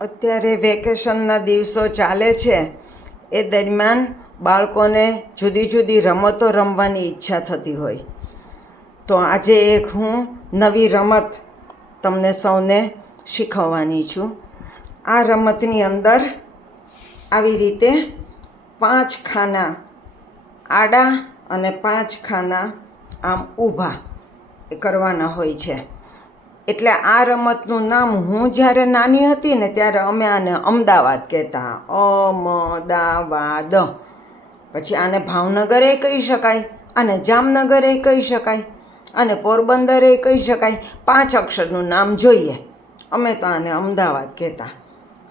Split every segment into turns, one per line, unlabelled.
અત્યારે વેકેશનના દિવસો ચાલે છે. એ દરમિયાન બાળકોને જુદી જુદી રમતો રમવાની ઈચ્છા થતી હોય. તો આજે એક હું નવી રમત તમને સૌને શીખવવાની છું. આ રમતની અંદર આવી રીતે પાંચ ખાના આડા અને પાંચ ખાના આમ ઊભા કરવાના હોય છે. એટલે આ રમતનું નામ હું જ્યારે નાની હતી ને ત્યારે અમે આને અમદાવાદ કહેતા. અમદાવાદ. પછી આને ભાવનગરે કહી શકાય, અને જામનગરે કહી શકાય, અને પોરબંદરે કહી શકાય. પાંચ અક્ષરનું નામ જોઈએ. અમે તો આને અમદાવાદ કહેતા.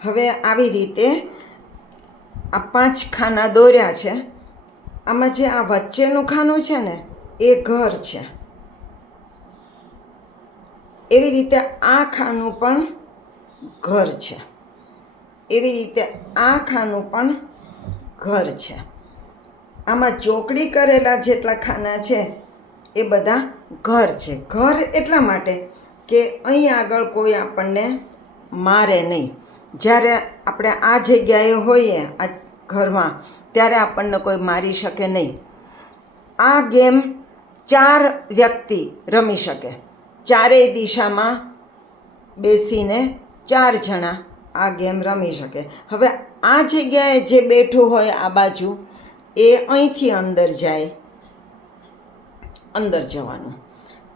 હવે આવી રીતે આ પાંચ ખાના દોર્યા છે. આમાં જે આ વચ્ચેનું ખાનું છે ને, એ ઘર છે. એવી રીતે આ ખાનું પણ ઘર છે. એવી રીતે આ ખાનું પણ ઘર છે. આમાં ચોકડી કરેલા જેટલા ખાના છે, એ બધા ઘર છે. ઘર એટલા માટે કે અહીં આગળ કોઈ આપણને મારે નહીં. જ્યારે આપણે આ જગ્યાએ હોઈએ, આ ઘરમાં, ત્યારે આપણને કોઈ મારી શકે નહીં. આ ગેમ ચાર વ્યક્તિ રમી શકે. ચારેય દિશામાં બેસીને ચાર જણા આ ગેમ રમી શકે. હવે આ જગ્યાએ જે બેઠું હોય આ બાજુ, એ અહીંથી અંદર જાય, અંદર જવાનું.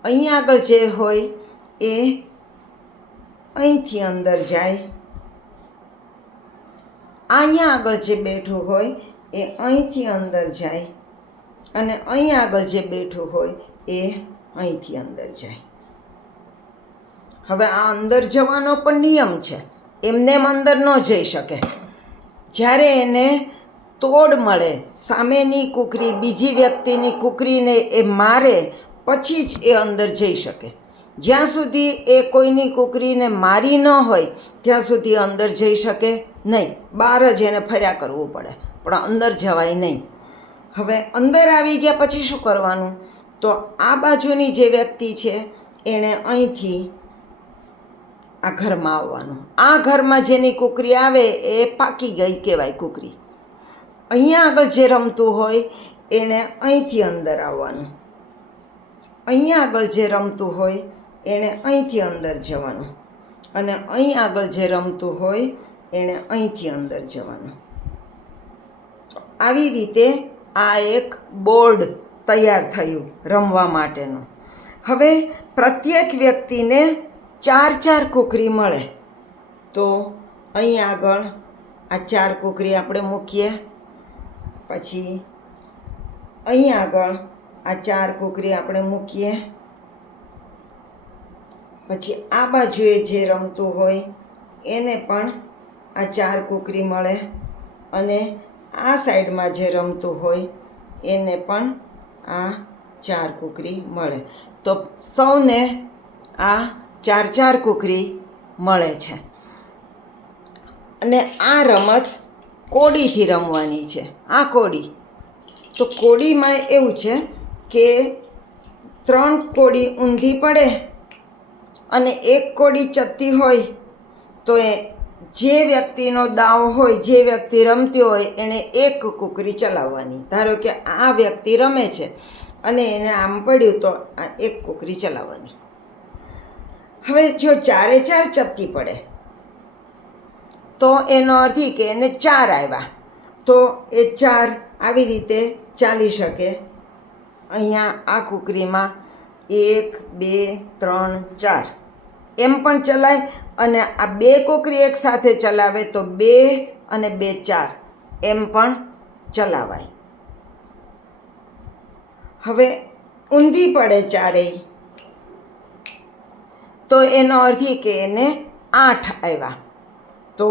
અહીં આગળ જે હોય, એ અહીંથી અંદર જાય. અહીંયા આગળ જે બેઠું હોય, એ અહીંથી અંદર જાય. અને અહીં આગળ જે બેઠું હોય, એ અહીંથી અંદર જાય. હવે આ અંદર જવાનો પણ નિયમ છે. એમને એમ અંદર ન જઈ શકે. જ્યારે એને તોડ મળે, સામેની કૂકરી બીજી વ્યક્તિની કૂકરીને એ મારે, પછી જ એ અંદર જઈ શકે. જ્યાં સુધી એ કોઈની કૂકરીને મારી ન હોય, ત્યાં સુધી અંદર જઈ શકે નહીં. બહાર જ એને ફર્યા કરવું પડે, પણ અંદર જવાય નહીં. હવે અંદર આવી ગયા પછી શું કરવાનું? તો આ બાજુની જે વ્યક્તિ છે, એણે અહીંથી આ ઘરમાં આવવાનું. આ ઘરમાં જેની કુકરી આવે એ પાકી ગઈ કહેવાય કુકરી. અહીંયા આગળ જે રમતું હોય એણે અહીંથી અંદર આવવાનું. અહીંયા આગળ જે રમતું હોય એણે અહીંથી અંદર જવાનું. અને અહીં આગળ જે રમતું હોય એણે અહીંથી અંદર જવાનું. આવી રીતે આ એક બોર્ડ તૈયાર થયું રમવા માટેનું. હવે પ્રત્યેક વ્યક્તિને ચાર ચાર કોકરી મળે. તો અહીં આગળ આ ચાર કોકરી આપણે મૂકીએ. પછી અહીં આગળ આ ચાર કોકરી આપણે મૂકીએ. પછી આ બાજુએ જે રમતું હોય એને પણ આ ચાર કોકરી મળે અને આ સાઈડમાં જે રમતું હોય એને પણ આ ચાર કુકરી મળે. તો સૌને આ ચાર ચાર કુકરી મળે છે. અને આ રમત કોડીથી રમવાની છે? આ કોડી. તો કોડીમાં એવું છે કે ત્રણ કોડી ઊંધી પડે અને એક કોડી ચત્તી હોય તો એ જે વ્યક્તિનો દાવ હોય, જે વ્યક્તિ રમતી હોય એણે એક કુકરી ચલાવવાની. ધારો કે આ વ્યક્તિ રમે છે અને એને આમ પડ્યું તો આ એક કુકરી ચલાવવાની. હવે જો ચારે ચાર ચપટી પડે, તો એનો અર્થ ઈ કે એને ચાર આવ્યા. તો એ ચાર આવી રીતે ચાલી શકે. અહીંયા આ કુકરીમાં એક, બે, ત્રણ, ચાર. એમ પણ ચલાય અને આ બે કૂકરી એક સાથે ચલાવે તો બે અને બે ચાર. એમ પણ ચલાવાય. હવે ઊંધી પડે ચારેય. તો એનો અર્થ એ કે એને આઠ આવ્યા તો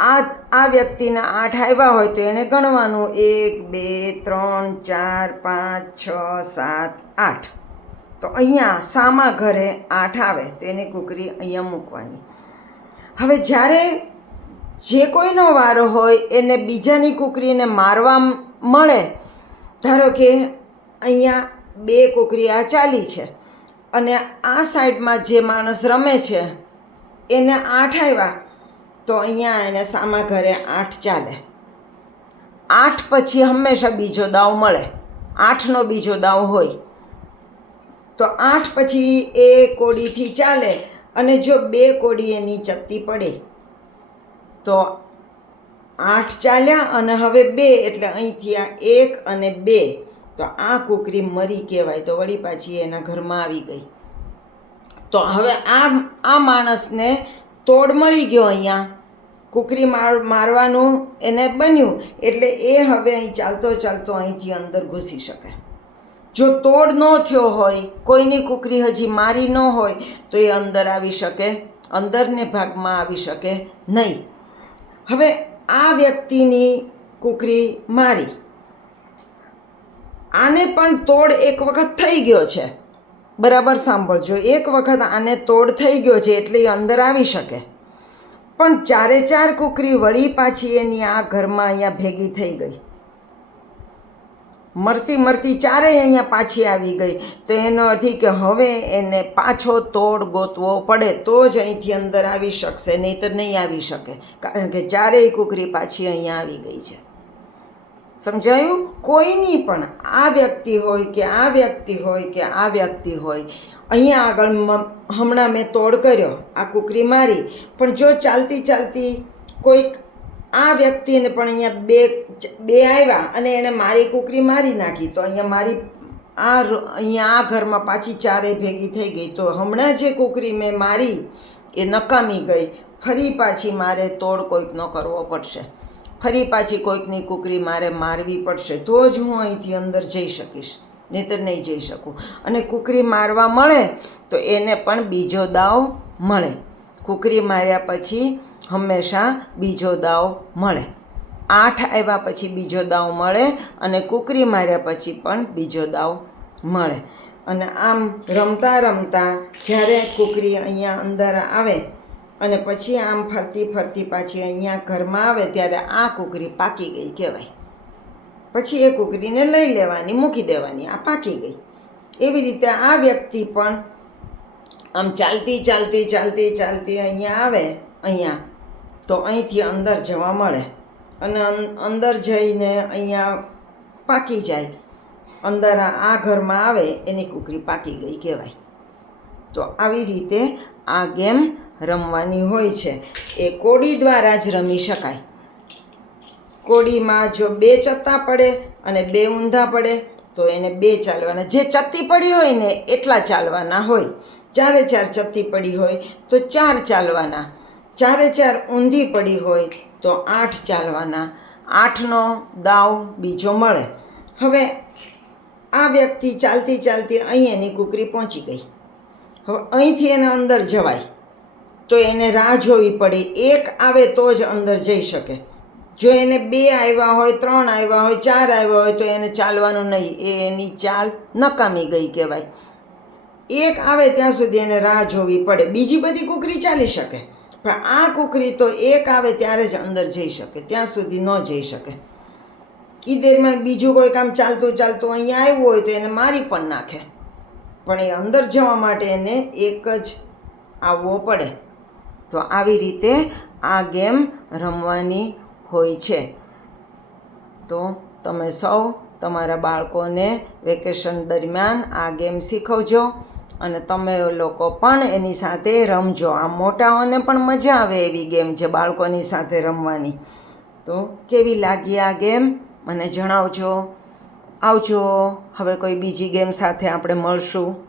આ આ વ્યક્તિના આઠ આવ્યા હોય તો એણે ગણવાનું એક, બે, ત્રણ, ચાર, પાંચ, છ, સાત, આઠ. તો અહીંયા સામા ઘરે આઠ આવે તો એની કુકરી અહીંયા મૂકવાની. હવે જ્યારે જે કોઈનો વારો હોય એને બીજાની કુકરીને મારવા મળે, ધારો કે અહીંયા બે કુકરી આ ચાલી છે. અને આ સાઈડમાં જે માણસ રમે છે, એને આઠ આવ્યા તો અહીંયા એને સામા ઘરે આઠ ચાલે. આઠ પછી હંમેશા બીજો દાવ મળે. આઠનો બીજો દાવ હોય. તો આઠ પછી એ કોડીથી ચાલે અને જો બે કોડી એની ચત્તી પડે, તો આઠ ચાલ્યા અને હવે બે એટલે અહીંથી આ એક અને બે. તો આ કુકરી મરી કહેવાય. તો વળી પાછી એના ઘરમાં આવી ગઈ. તો હવે આ આ માણસને તોડ મળી ગયો અહીંયા. કુકરી માર, મારવાનું એને બન્યું. એટલે એ હવે અહીં ચાલતો ચાલતો અહીંથી અંદર ઘૂસી શકે. જો તોડ ન થયો હોય, કોઈની કુકરી હજી મારી ન હોય, તો એ અંદર આવી શકે. અંદરને ભાગમાં આવી શકે નહીં. હવે આ વ્યક્તિની કુકરી મારી. આને પણ તોડ એક વખત થઈ ગયો છે. બરાબર સાંભળજો, એક વખત આને તોડ થઈ ગયો છે એટલે અંદર આવી શકે. પણ ચારે ચાર કુકરી વળી પાછી એની આ ઘરમાં અહીંયા ભેગી થઈ ગઈ. મરતી મરતી ચારેય અહીંયા પાછી આવી ગઈ. તો એનો અર્થ કે હવે એને પાછો તોડ ગોતવો પડે તો જ અહીંથી અંદર આવી શકશે, નહીંતર નહીં આવી શકે. કારણ કે ચારેય કુકરી પાછી અહીંયા આવી ગઈ છે. સમજાયું? કોઈની પણ આ વ્યક્તિ હોય કે આ વ્યક્તિ હોય કે આ વ્યક્તિ હોય. અહીંયા આગળ હમણાં મેં તોડ કર્યો, આ કુકરી મારી. પણ જો ચાલતી ચાલતી કોઈક આ વ્યક્તિને પણ અહીંયા બે બે આવ્યા અને એણે મારી કુકરી મારી નાખી, તો અહીંયા મારી આ અહીંયા આ ઘરમાં પાછી ચારેય ભેગી થઈ ગઈ. તો હમણાં જે કુકરી મેં મારી, એ નકામી ગઈ. ફરી પાછી મારે તોડ કોઈકનો કરવો પડશે. ફરી પાછી કોઈકની કુકરી મારે મારવી પડશે, તો જ હું અહીંથી અંદર જઈ શકીશ, નહીંતર નહીં જઈ શકું. અને કુકરી મારવા મળે, તો એને પણ બીજો દાવ મળે. કુકરી માર્યા પછી હંમેશા બીજો દાવ મળે. આઠ આવ્યા પછી બીજો દાવ મળે અને કુકરી માર્યા પછી પણ બીજો દાવ મળે. અને આમ રમતા રમતા જ્યારે કુકરી અહીંયા અંદર આવે અને પછી આમ ફરતી ફરતી પાછી અહીંયા ઘરમાં આવે ત્યારે આ કુકરી પાકી ગઈ કહેવાય. પછી એ કુકરીને લઈ લેવાની, મૂકી દેવાની, આ પાકી ગઈ. એવી રીતે આ વ્યક્તિ પણ આમ ચાલતી ચાલતી ચાલતી ચાલતી અહીંયા આવે, અહીંયા. તો અહીંથી અંદર જવા મળે અને અંદર જઈને અહીંયા પાકી જાય. અંદર આ ઘરમાં આવે, એની કુકરી પાકી ગઈ કહેવાય. તો આવી રીતે આ ગેમ રમવાની હોય છે. એ કોડી દ્વારા જ રમી શકાય. કોડીમાં જો બે ચત્તા પડે અને બે ઊંધા પડે, તો એને બે ચાલવાના. જે ચત્તી પડી હોય ને, એટલા ચાલવાના હોય. ચારે ચાર ચત્તી પડી હોય, તો ચાર ચાલવાના. ચારે ચાર ઊંધી પડી હોય, તો આઠ ચાલવાના. આઠનો દાવ બીજો મળે. હવે આ વ્યક્તિ ચાલતી ચાલતી અહીં એની કુકરી પહોંચી ગઈ. હવે અહીંથી એને અંદર જવાય. તો એને રાહ જોવી પડે. એક આવે તો જ અંદર જઈ શકે. જો એને બે આવ્યા હોય, ત્રણ આવ્યા હોય, ચાર આવ્યા હોય, તો એને ચાલવાનું નહીં. એ એની ચાલ નકામી ગઈ કહેવાય. એક આવે ત્યાં સુધી એને રાહ જોવી પડે. બીજી બધી કુકરી ચાલી શકે. પણ આ કુકરી તો એક આવે ત્યારે જ અંદર જઈ શકે. ત્યાં સુધી ન જઈ શકે. એ દરમિયાન બીજું કોઈ કામ ચાલતું ચાલતું અહીંયા આવ્યું હોય તો એને મારી પણ નાખે. પણ એ અંદર જવા માટે એને એક જ આવવો પડે. તો આવી રીતે આ ગેમ રમવાની હોય છે. તો તમે સૌ તમારા બાળકોને વેકેશન દરમિયાન આ ગેમ શીખવજો અને તમે લોકો પણ એની સાથે રમજો. આ મોટાઓને પણ મજા આવે એવી ગેમ છે બાળકોની સાથે રમવાની. તો કેવી લાગી આ ગેમ? મને જણાવજો. આવજો. હવે કોઈ બીજી ગેમ સાથે આપણે મળશું.